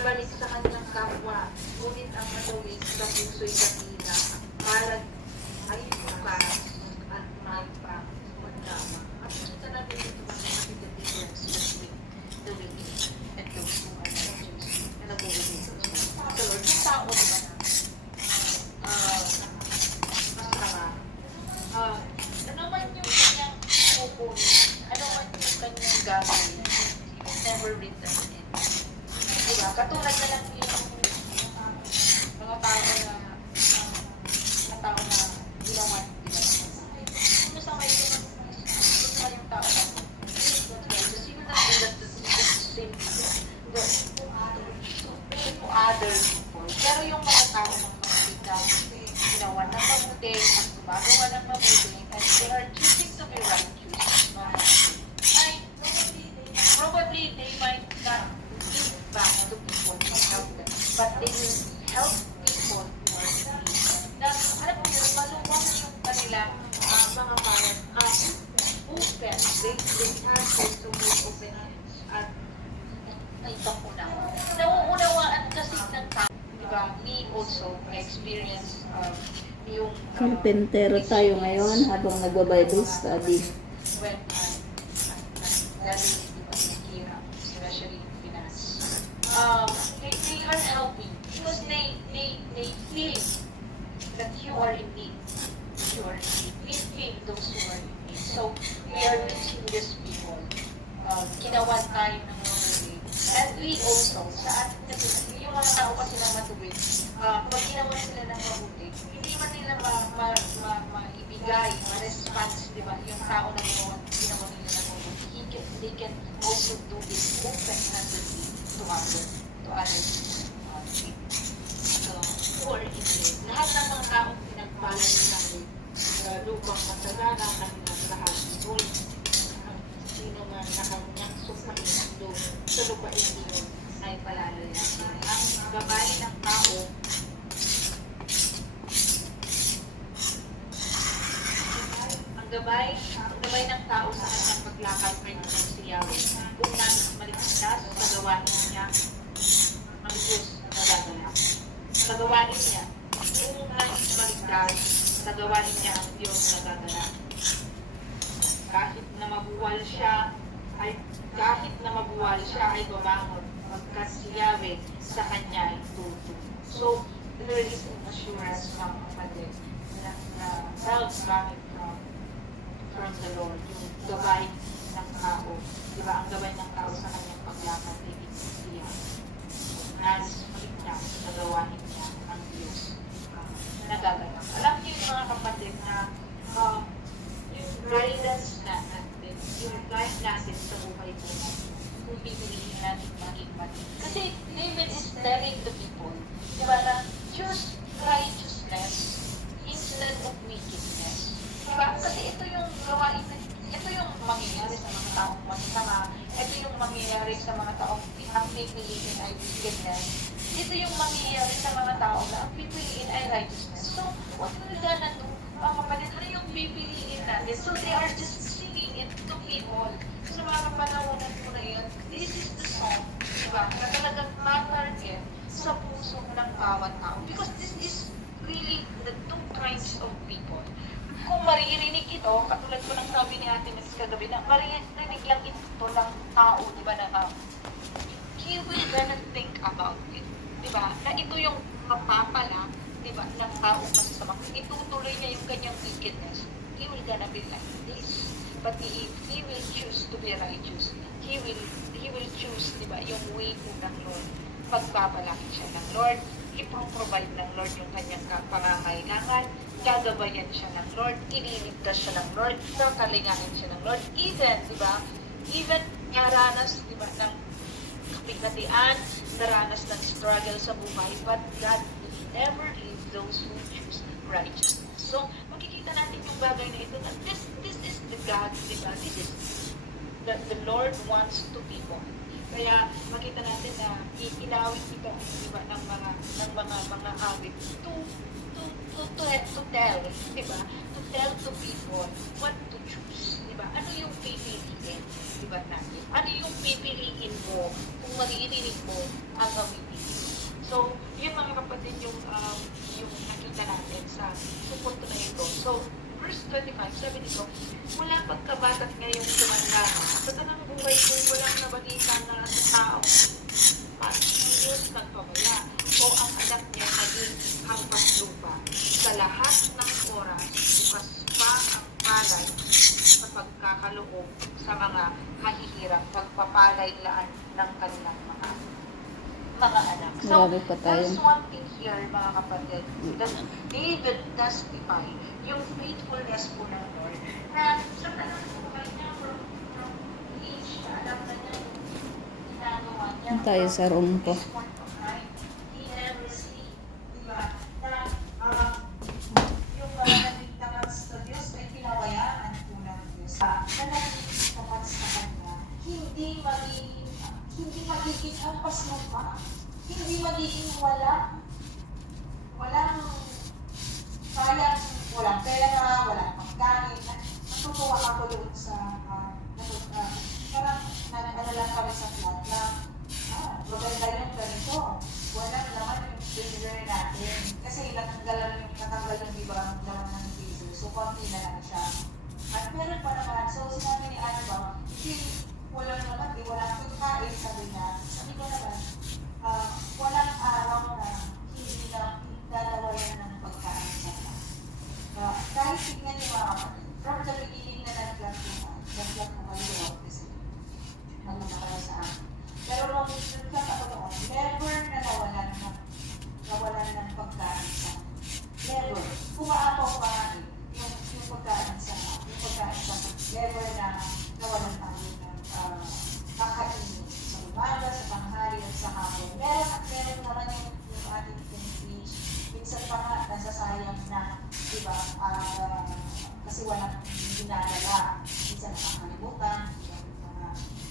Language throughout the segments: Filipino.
babalik sa kanyang kapwa, ngunit ang matuwid sa puso'y dakila, para ay bukas at may pa magkama. At kita natin ito mga kapatid the difference between the wicked and those who are righteous and the wicked. The Lord, yung tao diba na, ah, masama, ah, ano man yung kanyang kukunin, ano man yung kanyang gagawin, it's never written in. Diba? Katulad na lang yung mga tao na mga tao na ginawa diba? Sino sa may sino sino sa yung tao na sino na that the same the to other people. Pero yung mga tao ng mga ginawa ng mabuti at gumagawa ng mabuti and to be righteous no? ay probably they might not give back to people who help them but they will help people who are in need na alam mo yun maluwang yung kanilang ah, mga parang uh, open they, they have also more open hands at ay pangunawa nauunawaan kasi ng tao diba me also experience um, yung uh, Carpentero tayo ngayon habang nagba-Bible study. Um, they, they are helping because they, they, they feel that you are in need. You are in need. We feel those who are in need. So, we are reaching these people. Um, ginawan tayo ng. And we also, sa atin kasi, yung mga tao kasi na matuwid, uh, pag ginawa sila ng mabuti, hindi man nila ma, ma, ma, maibigay, ma-response, di ba, yung tao na ginawa, ginawa nila ng mabuti. He can, they can also do this open-handedly to other, to other uh. So, or hindi. Lahat ng mga taong pinagpala ni namin sa lupang kasalanan kanilang lahat, ang sino man na kanyang sumpain ang loob sa lupain niyo ay palalayasin. Ang gabay ng tao ang gabay, ang gabay ng tao sa kanyang paglakad ay ng si Yahweh. Kung nais maligtas sa gawain niya, ang Diyos nagagalak. Sa gawain niya, kung nais maligtas sa gawain niya, ang Diyos nagagalak. Kahit na mabuwal siya, ay kahit na mabuwal siya ay babangon pagkat si Yahweh sa kanya ay tuto. So, there is an assurance mga kapatid na, na help coming from from the Lord, yung gabay ng tao. Di ba? Ang gabay ng tao sa kanyang paglakad ay siya. Nais maligtas sa gawain niya ang Diyos uh, nagaganap. Alam niyo mga kapatid na uh, guidance na natin, yung guide natin sa buhay ko kung pipiliin natin maging mali. Kasi David is telling the people, di ba na choose righteousness instead of wickedness. Di ba? Kasi ito yung gawain na ito yung mangyayari sa mga taong masama. Ito yung mangyayari sa mga taong ang pipiliin ay wickedness. Ito yung mangyayari sa mga tao na ang pipiliin ay righteousness. So, what will gonna do? Mga kapatid, ano yung pipiliin natin? So, they are just singing it to people. So, mga kapanahonan ko na yun, this is the song, di ba? Na talagang matarget sa puso ng bawat tao. Because this is really the two kinds of people kung maririnig ito, katulad ko ng sabi ni Ate Miss kagabi, na maririnig lang ito ng tao, di ba, na uh, he will gonna think about it. Di ba? Na ito yung mapapala, di ba, ng tao masasama. Itutuloy niya yung kanyang wickedness. He will gonna be like this. But he, he will choose to be righteous. He will, he will choose, di ba, yung way po ng Lord. Pagpapalaki siya ng Lord, ipro-provide ng Lord yung kanyang ka- pangangailangan, gagabayan siya ng Lord, ililigtas siya ng Lord, kakalinganin siya ng Lord, even, di ba, even naranas, di ba, ng kapigatian, naranas ng struggle sa buhay, but God never leave those who choose righteousness. So, makikita natin yung bagay na ito, na this, this is the God, di ba, this is that the Lord wants to people. Kaya makita natin na iilawin ito, di ba, ng mga ng mga mga awit to to to to, to tell, di ba? To tell to people what to choose, di ba? Ano yung pipiliin, di ba natin? Ano yung pipiliin mo kung maririnig mo ang pamimili? So, yun mga kapatid yung um, yung nakita natin sa support na ito. So, verse 25, sabi nito, mula pagkabatat ngayong tumanda, sa tanang buhay ko, walang nabalita na sa taong at ang Diyos nagpamula o ang anak niya naging hampas lupa. Sa lahat ng oras, bukas pa ang palay sa pagkakaloob sa mga kahihirang pagpapalay laan ng kanilang mga mga anak. So, Marami pa tayo. there's one thing here, mga kapatid, that David testify yung faithfulness po ng Lord na sa tanong buhay niya from, from age alam na niya yung ginagawa niya. Tayo sa room ko. This of time, he never see, di ba, na ah, yung uh, naging tapat sa Diyos ay pinawayaan po ng Diyos. Ah, na naging tapat sa Kanya, hindi magiging, hindi magiging hampas lupa, hindi magiging walang, walang, sayang, walang pera, walang pagkain. Natutuwa ako doon sa, ah, natu- ah, parang nag- ano lang kami sa flat na, ah, maganda yung ganito. Walang naman yung freezer natin. Kasi natanggal lang yung, natanggal yung di ba, ang laman ng freezer. So, konti na lang siya. At meron pa naman, so sinabi ni ano ba, hindi, walang naman, di walang pagkain, sabi niya. Sabi ko naman, ah, walang araw na hindi na dalawayan ng pagkain sa flat. Uh, kahit tignan niyo mga kapatid, from the beginning na nag-vlog ko, nag-vlog ko kayo kasi nagmuna kayo sa akin. Pero nung nag-vlog ako noon, never na nawalan ng nawalan ng pagkain sa akin. Never. Kumaapaw pa nga eh, yung, yung pagkain sa yung pagkain sa akin. Never na nawalan tayo ng uh, kakainin sa umaga, sa tanghali, at sa hapon. Meron, meron naman yung, yung ating pinipage. Minsan pa nga, nasasayang na, di ba, ah, kasi walang ginalala. Minsan nakakalimutan, di ba, yung mga,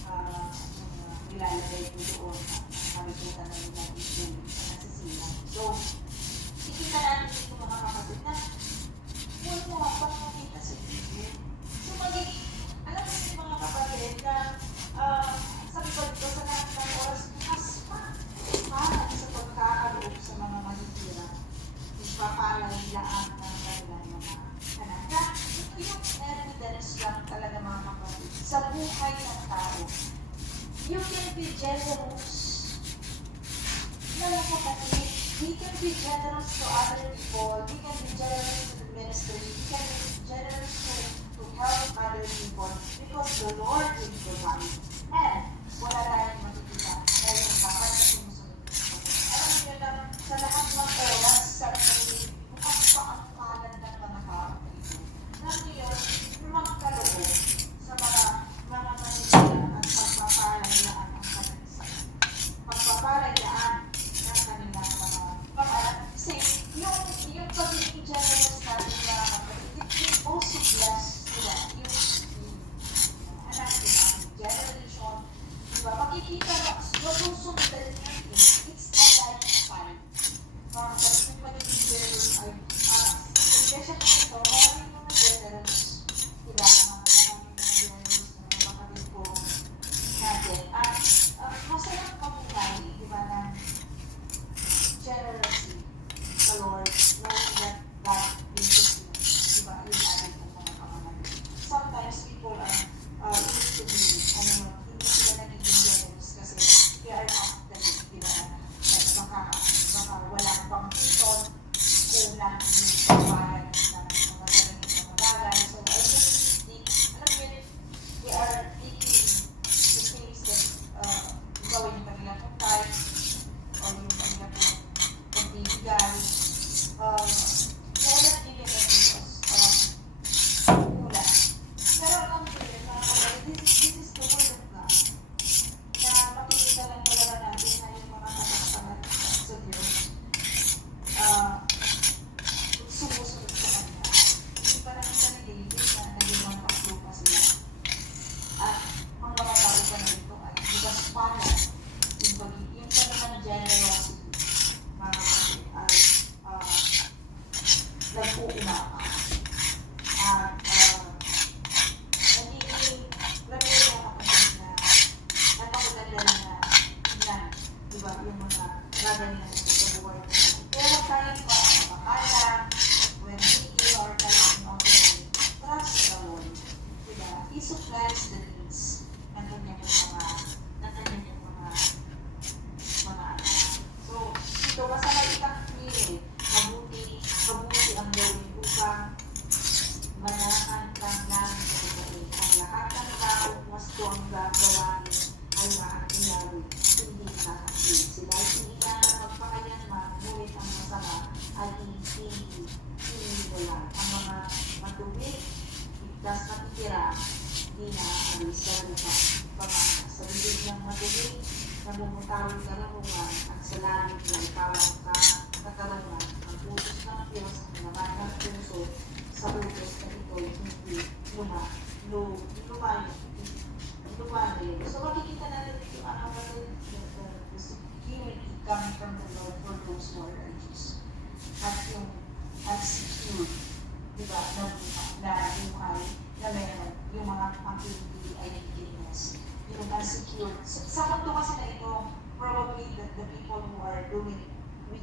ah, yung mga nilalagay ko doon, nakakalimutan na nila ito sa nasisila. So, ikita natin dito mga kapatid na, huwag mo pang makita sa video. So, magiging, alam mo yung mga kapatid na, ah, sabi ko dito sa lahat ng oras, bukas pa, para sa pagkakaloob sa mga mahihirap ipapalay laan ng kanilang mga anak. Na ito yung evidence lang talaga mga kapatid sa buhay ng tao. You can be generous. Mga we can be generous to other people. We can be generous to the ministry. We can be generous to, to help other people because the Lord will provide. And wala tayong makikita dahil ang dapat na sumusunod. Alam niyo lang, sa lahat ng oras, sa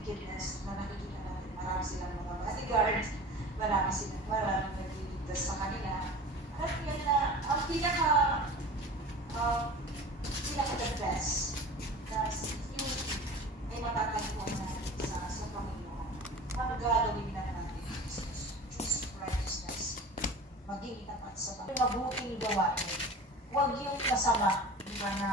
wickedness na nakikita natin, marami silang mga bodyguards, marami silang, marami nagliligtas sa kanila. At yan na, ang pinaka, um, pinaka the best na security ay matatagpuan natin sa, sa Panginoon. Ang gagawin na natin is choose righteousness. Maging tapat sa Panginoon. Mabuting gawain. Huwag yung masama, di ba, na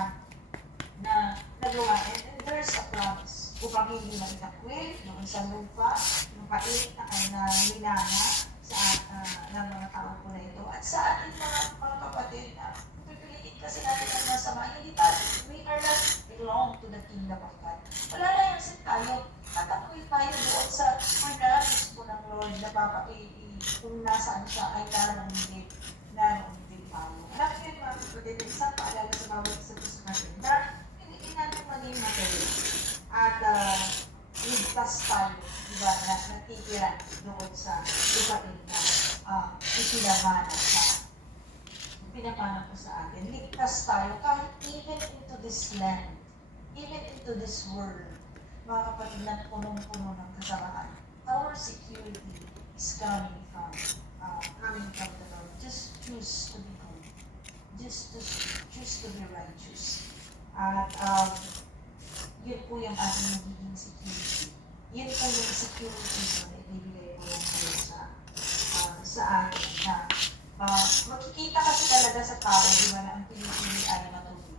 na nagawa. And, and there's a promise. Upang hindi magtakwil, yung sa lupa, yung pait na ay na minana sa uh, ng mga tao po na ito. At sa atin mga, mga kapatid, na pipiliin kasi natin ang masama. Hindi tayo, we are not belong to the kingdom of God. Wala na yung sin tayo. Tatakwil tayo doon sa pernabis po ng Lord na papa, i, i, kung nasaan siya ay naroon din tayo. Alam niyo yung mga kapatid, isang paalala sa bawat sa natin na hindi natin maging matay at uh, ligtas tayo, di ba, na natitira doon sa lupain na uh, ipinamana sa pinamana po sa atin. Ligtas tayo kahit even into this land, even into this world, mga kapatid na punong-puno ng kasamaan. Our security is coming from, uh, coming from the Lord. Just choose to be good. Just to choose to be righteous. At um, yun po yung ating magiging security. Yun po yung security na ibibigay po ng sa, uh, sa atin na uh, makikita kasi talaga sa tao, di ba, na ang pinipili ay matuloy.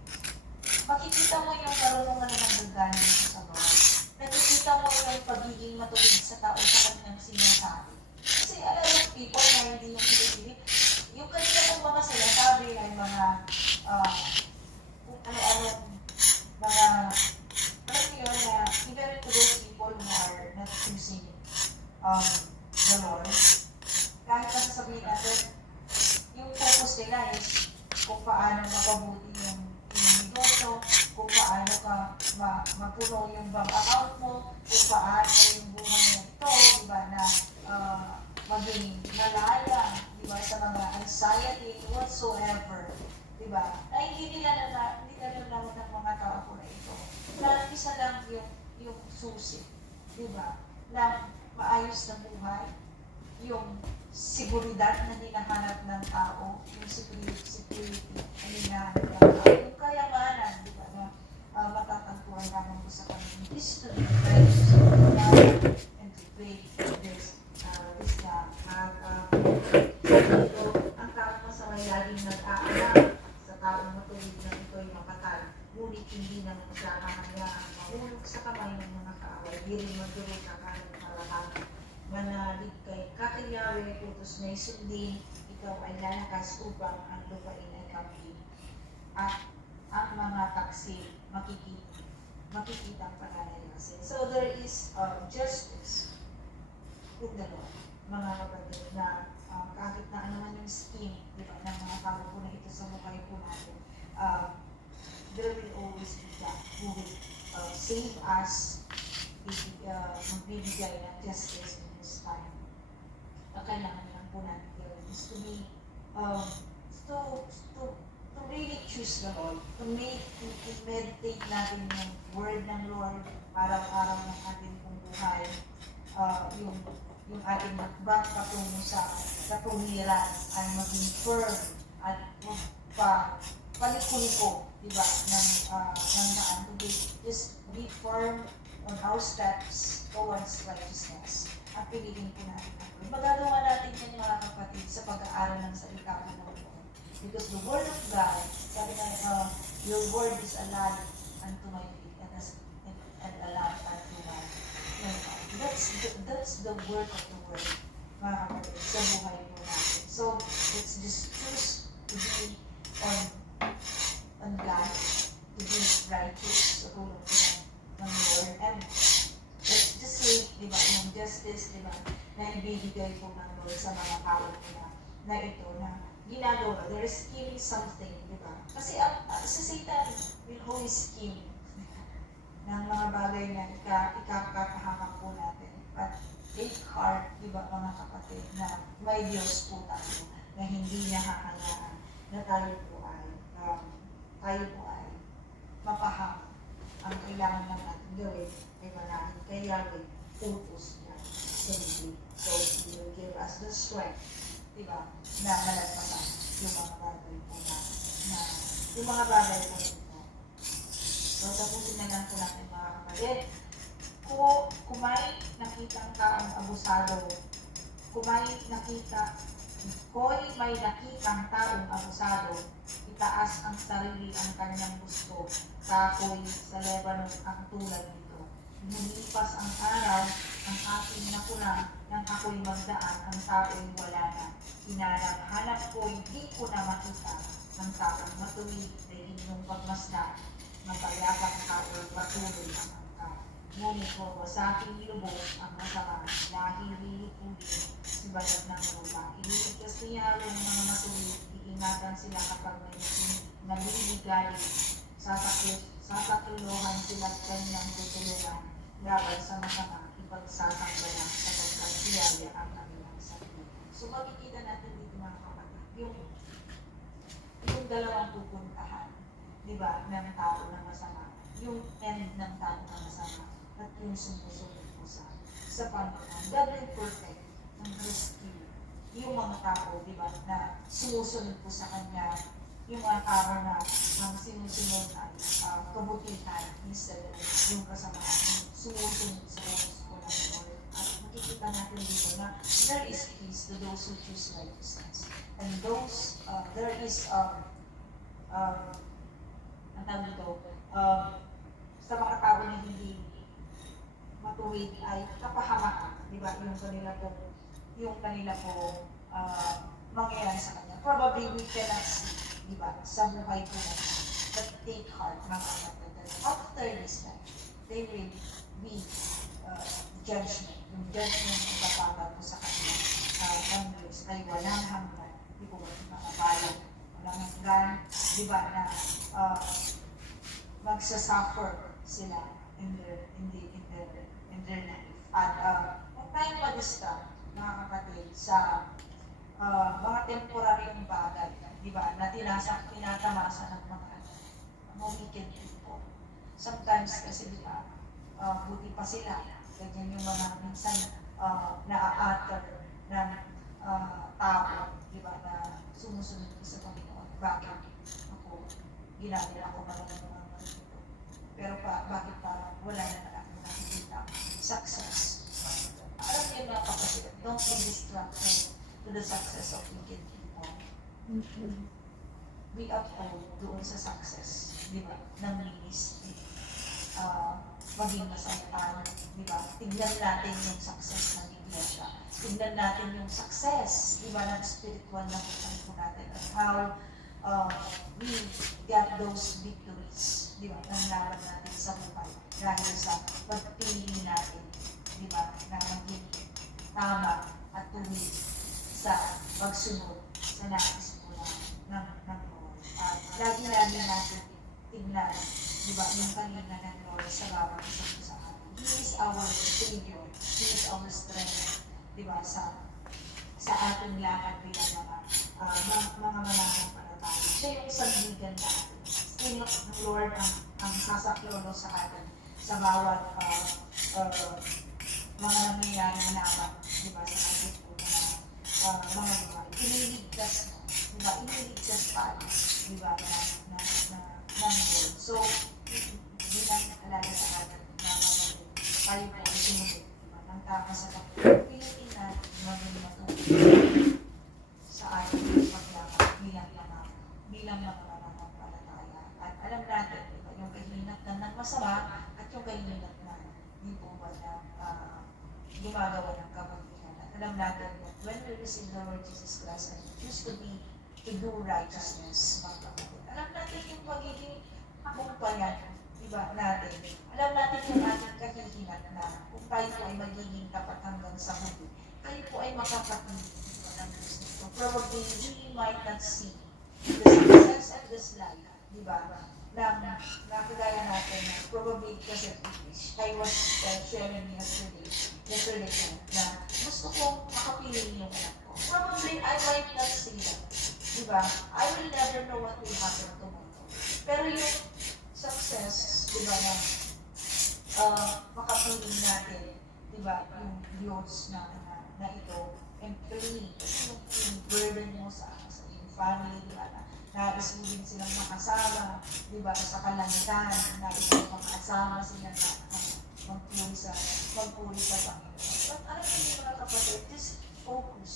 Makikita mo yung karunungan na nagagaling sa Lord. Nakikita mo yung pagiging matuloy sa tao sa kanyang sinasabi. Kasi a lot of people na hindi pinipili, yung kanila pong mga sinasabi ay mga uh, kung ano-ano mga alam mo yun na even to those people who are not choosing um, the Lord, kahit na sasabihin natin, yung focus nila is kung paano mapabuti yung, yung negosyo, kung paano ka ma, mapuno yung bank account mo, kung paano yung buhay mo ito, di ba, na uh, maging malaya, di ba, sa mga anxiety, whatsoever, di ba, na hindi nila na, na hindi nila naman ng mga tao po na ito. Na isa lang yung, yung susi, di ba, na maayos na buhay, yung seguridad na hinahanap ng tao, yung security, security na hinahanap ng tao, yung kayamanan, di ba, na uh, matatagpuan naman po sa Panginoon is to be righteous and to pray this, uh, this God. At uh, ito, ang tao masama ay laging nag-aalala sa taong matuwid na ito'y mapatay. Ngunit hindi naman siya kakayaan mahulog sa kamay ng mga kaaway. Di rin magduro sa kanyang kalakalan. Manalig kay kakilyawe, utos na isundin, ikaw ay lalakas upang ang lupain ay kampi. At ang mga taksi makikita, makikita ang pananayasin. So there is uh, justice in the law, mga kapatid, na uh, kahit na ano man yung scheme, di ba, ng mga tao po na ito sa buhay po natin, uh, there will always be God who will uh, save us, i- uh, magbibigay ng justice in His time. Ang kailangan lang po natin gawin is to be, um, to, to, to really choose the Lord, to make, to, to meditate natin yung word ng Lord, araw-araw ng ating pong buhay, ah, yung, yung ating hakbang patungo sa katuwiran ay maging firm at magpa paliko-liko, di ba, ng, ah, ng. Kundi just be firm on steps towards righteousness. At piliin po natin ang Lord. Magagawa natin yan mga kapatid sa pag-aaral ng salita ng Lord. Because the word of God, sabi nga, uh, your word is a light unto my feet and, as, and, and a lamp unto my path. That's the, that's the word of the word, mga kapatid, sa buhay po natin. So, let's just choose to be on on God, to be righteous sa tulong po ng, ng Lord. And let's just say, di ba, yung justice, di ba, na ibibigay po ng Lord sa mga tao na, na ito, na ginagawa, there is scheming something, di ba? Kasi ang, ang si Satan will always scheme ng mga bagay na ika, ikakapahamak po natin. But take heart, di ba mga kapatid, na may Diyos po tayo, na hindi niya hahayaan na tayo po ay, um, tayo po ay mapahamak. Ang kailangan lang natin gawin ay manahin kay Yahweh, utos niya hindi. So, He will give us the strength, di ba, na malagpasan yung mga bagay po na, na yung mga bagay po ito. So, tapusin na lang po natin mga kapatid. Kung, kung may nakitang taong abusado, kung may nakita, kung may nakitang taong abusado, itaas ang sarili ang kanyang gusto, kakoy sa Lebanon ang tulad nito. Lumipas ang araw, ang aking nakuna, nang ako'y magdaan, ang tao'y wala na. Hinanap, hanap ko, hindi ko na makita ang taong matuwid na inyong pagmasdan, mapayapang ka o patuloy ang. Ngunit ko sa aking lubog ang masama, dahil lilipulin si balat ng lupa. Ililigtas niya ang mga matuwid, iingatan sila kapag may naliligalig. Sasakit, sasakuluhan sila kanyang tutulungan. Laban sa masama, ipagsasanggalang sapagkat siyaya ang kanilang sakit. So makikita natin dito mga kapatid, yung yung dalawang pupuntahan, di ba, ng tao na masama. Yung end ng tao na masama at yung sumusunod po sa sa Panginoon. God will protect and rescue yung mga tao, di ba, na sumusunod po sa Kanya, yung mga tao na ang sinusunod ay uh, kabutihan instead of yung kasamaan, sumusunod sa utos po ng Lord. At makikita natin dito na there is peace to those who choose righteousness. And those, uh, there is, um, um, ang tawag dito, um, sa mga tao na hindi matuwid ay kapahamakan, di ba? Yung kanila po, yung kanila po uh, mangyayari sa kanya. Probably we cannot see, di ba, sa buhay po natin. But take heart, mga kapatid. After this life, they will be uh, judgment. Yung judgment na ipapagal po sa kanila uh, ng Diyos ay walang hanggan. Di po ba, mga bayan, walang hanggan, di ba, na uh, magsasuffer sila in their, in the, in their, in their life. At uh, huwag tayong mag-stop, mga kapatid, sa uh, mga temporaryong bagay, di ba, na tinasa, tinatamasa ng mga mga wicked people. Sometimes kasi di ba, uh, buti pa sila, ganyan yung mga minsan uh, na-aatter ng uh, tao, di ba, na sumusunod sa Panginoon. Bakit ako, ginagawa ko pa ng mga. Pero pa, bakit parang wala na na ako nakikita success. Alam niyo mga kapatid, don't be distracted to the success of wicked people. We uphold doon sa success, di ba, ng ministry. Uh, maging masaya tayo, di ba? Tignan natin yung success ng iglesia. Tignan natin yung success, di ba, ng spiritual na po natin. At how uh, we got those victories, di ba, ng laban natin sa buhay dahil sa pagpili natin, di ba, na maging tama at tuwid sa pagsunod sa nais po ng, ng, ng Lord. At lagi-lagi natin tingnan, di ba, yung kanina ng Lord sa bawat isa po sa atin. He is our Savior. He is our strength, di ba, sa sa ating lakad bilang mga uh, mga, mga mananampalataya. Siya yung sandigan natin. Of the Lord ang, ang sasaklolo sa atin sa bawat ah, ah, mga nangyayari na naman, di ba, sa ating po mga buhay. Iniligtas mo, di ba, iniligtas tayo, di ba, na, na, na, ng Lord. So, bilang alaga sa atin na mga tayo po ay sumunod, di ba, ng tama sa kapatid. Pilitin natin maging matutunan sa ating paglakad bilang mga bilang mga mananampalataya. At alam natin, di ba, yung kahinatnan ng masama at yung kahinatnan hindi po ba na ah, gumagawa ng kabutihan. At alam natin that when we receive the Lord Jesus Christ and choose to be to do righteousness, kapatid. Alam natin yung pagiging akumpayan, di ba, natin. Alam natin yung ating kahihinat na kung tayo po ay magiging tapat hanggang sa huli, tayo po ay ba, ng Kristo. So probably we might not see the success of this life, di ba, na, na kagaya natin na probably kasi I was uh, sharing yesterday, yesterday na gusto kong makapili yung anak ko. Probably I might not see that. Di ba? I will never know what will happen tomorrow. Pero yung success, di ba, na uh, makapiling natin, di ba, yung Diyos na, na, na ito, and three, yung, burden mo sa, sa iyong family, di ba, na nais mo din silang makasama, di ba, sa kalangitan, nais mo makasama sila na, na magpuri sa, magpuri sa Panginoon. But alam mo mga kapatid, this focus,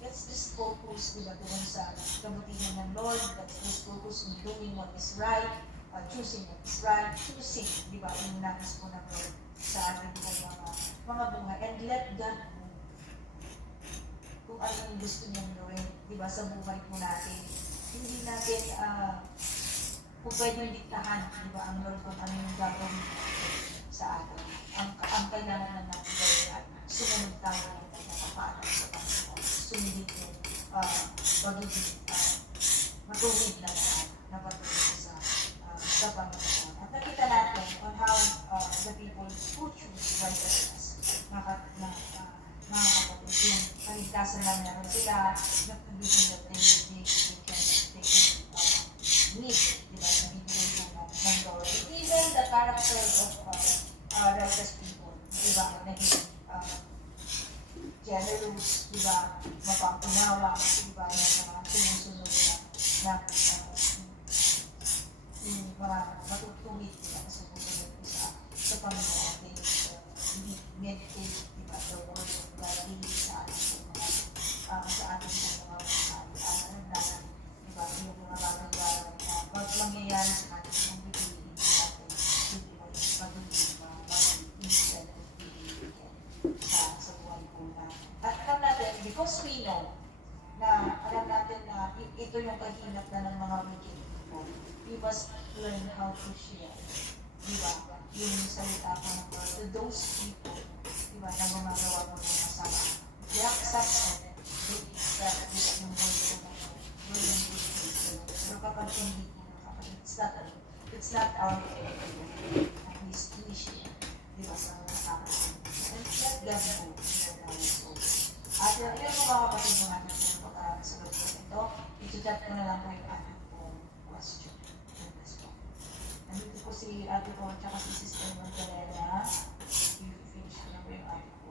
let's just focus, di ba, doon sa kabutihan ng Lord, let's just focus on doing what is right, uh, choosing what is right, choosing, di ba, yung nais po ng Lord sa ating mga, mga buhay, and let God kung ano yung gusto niyang gawin, di ba, sa buhay po natin. Hindi natin, ah, kung pwede yung diktahan, di ba, ang Lord kung ano yung gagawin sa atin. Ang, ang kailangan na natin gawin ay sumunod tayo ng nakapatag sa Panginoon. Sumilip uh, pagiging uh, matuwid na daan na patuloy sa, uh, sa Panginoon. At nakita natin on how uh, the people who choose righteousness, mga, na, uh, mga kapatid, yung kaligtasan na meron sila, the provision that they, they can, they can uh, need, di ba, na bibigay ng, ng Lord. Even the character of uh, uh, righteous people, di ba, na uh, generous, di ba, mapangkunawa, di ba, yung mga sumusunod na, na uh, yung mga matutuwid, di ba, sumusunod sa, sa Panginoon. Uh, hindi meditate, di ba, the word of God daily sa ating mga, uh, sa ating mga mga na, di ba, yung mga bagay-bagay na pag mangyayari sa ating mga pipiliin natin, hindi mo yung pagiging mga bagay instead of pipiliin sa, sa buhay po natin. At alam natin, because we know na alam natin na yung kahinat na ng mga wicked people, we must learn how to share. Di ba? Yung salita pa ng Lord to those people, di ba, na gumagawa ng masama. They accept it. They accept this yung word ko na yun. Word ng good things. Pero kapag hindi kapag it's not, it's not our fault. At least we share. Di ba? Sa mga tao. And let God go in their lives also. At uh, yun mga kapatid mo natin kung pagkakasagot ko ito, i-chat ko na lang po yung ating pong question. Yes po. Nandito po si ate ko at saka si sister Magdalena. I-finish ko na po yung ate ko.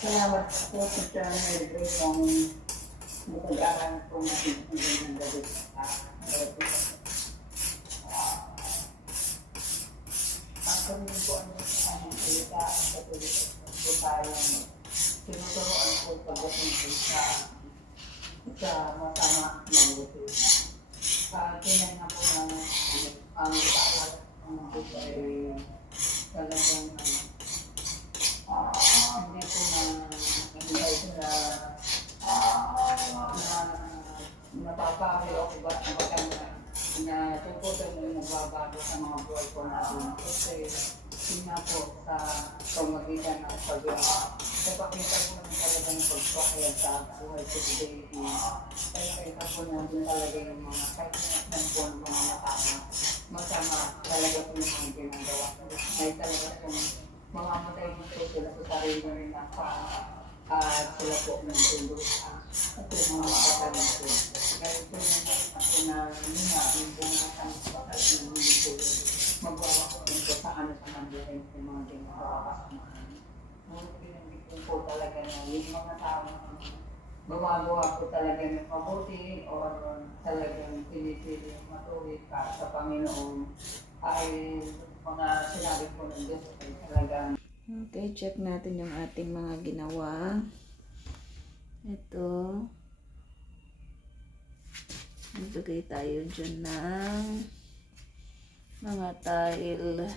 Salamat po sa ko kung mag-aaral po natin galit sa Ang kami po sa aming salita at patuloy po tayo tinuturoan po pagdating po sa sa masama ng buto. Sa tinan na po ng ang tawag ng buto ay talagang ano, Ah, hindi ko na hindi ko na na napapawi ako ba? Ang pagkanda na tututin mo magbabago sa mga buhay ko natin. Kasi nga po sa pamagitan ng pag napakita ko naman talaga ng pagpakayag sa buhay ko today kaya kita ko na din talaga yung mga kahit na po ng mga matama masama talaga po yung mga ginagawa may talaga yung mga matay dito sila sa sarili nila pa po ng dulo sa at mga kapatid ko. Dahil po ako na nina, yung bungatang bakal ng hindi ko magawa ko din po sa ano sa mga yung mga ginagawa kasamahan. Ngunit pinag po talaga na yung mga tao na gumagawa ko talaga ng mabuti o talagang pinipili yung matuwid para sa Panginoon ay mga sinabi ko ng Diyos ay talagang Okay, check natin yung ating mga ginawa. Ito. Nagbigay tayo dyan ng mga tile.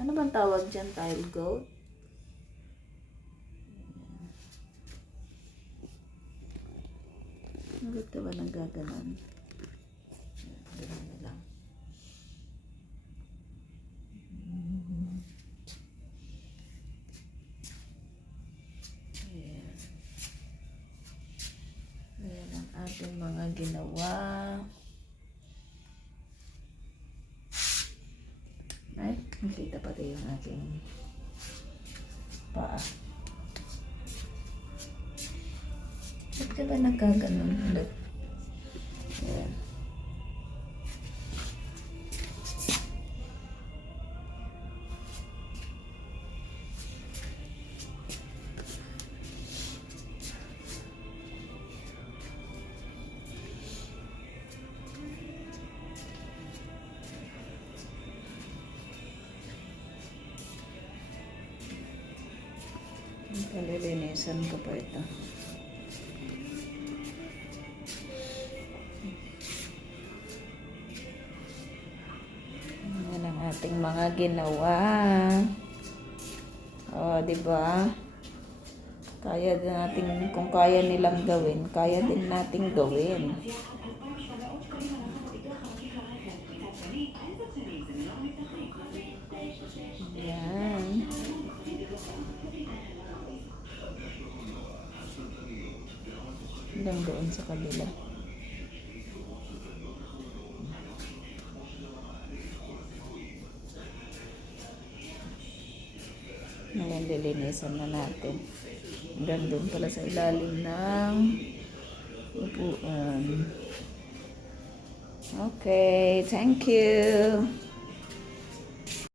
Ano bang tawag dyan? Tile goat? Bakit ka ba nagaganon? Ganun na lang. Ayan. Ayan ang ating mga ginawa. Ay, nakita pati yung aking paa. Ba't ka ba nagkaganon ulit? Ating mga ginawa. O, di ba? Kaya din natin, kung kaya nilang gawin, kaya din nating gawin. Yan. Hanggang doon sa kabila. Ngayon, lilinisan na natin. Hanggang doon pala sa ilalim ng upuan. Okay, thank you.